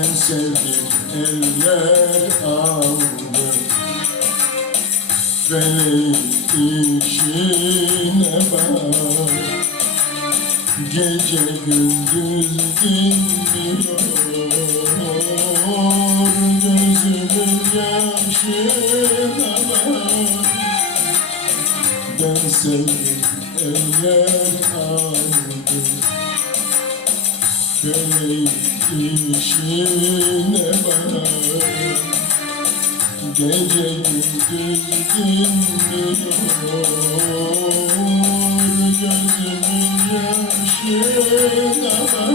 sevdim eller aldı. Feleğin işine bak. Gece gündüz dinmiyor. Gözümün yaşına bak. Ben sevdim eller aldı. Feleğin işine bak Gece gündüz dinmiyor Gözümün yaşına bak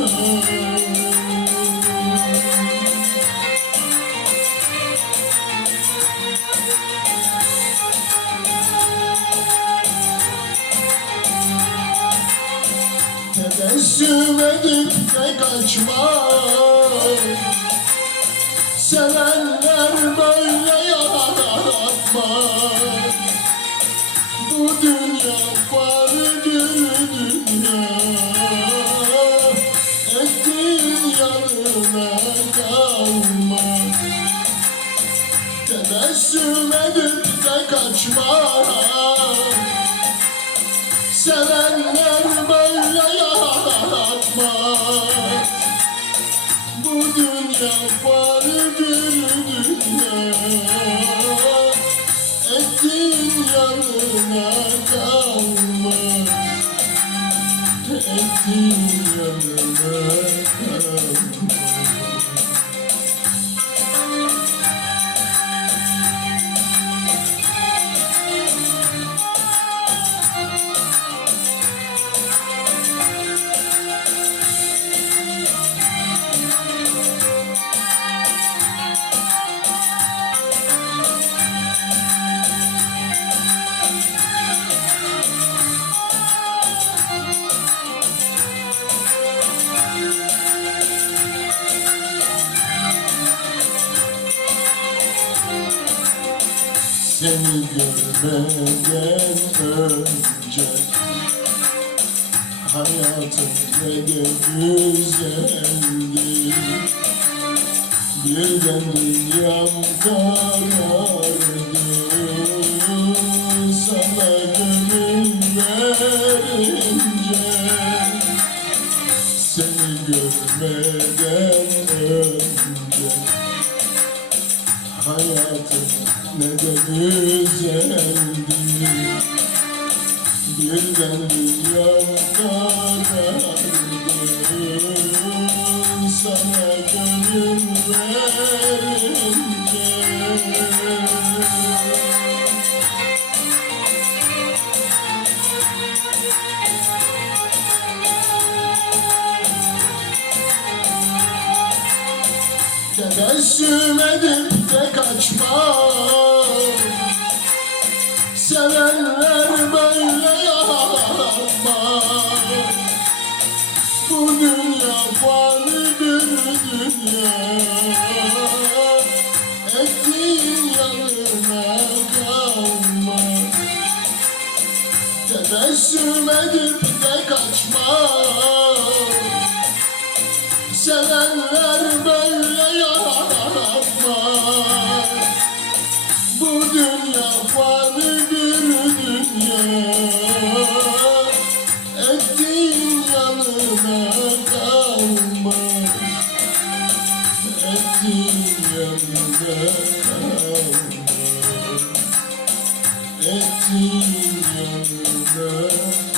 Edip de kaçma Sevenler böyle yaratma Bu dünya var dünya Ettiğin yanına kalma Tebessüm edip de kaçma Sevenler böyle dünya var Seni görmeden önce Hayatım ne güzeldi Birden dünyam karardı Sana gönül verince Seni görmeden önce Hayatım ne de güzeldi Birden dünyam karardı Sana gönül verince Tebessüm edip de kaçma Sevenler böyle yaratma Bu dünya fani bir dünya Bu dünya bir dünya Ettiğin yanına kalma Ettiğin yanına kalma Ettiğin yanına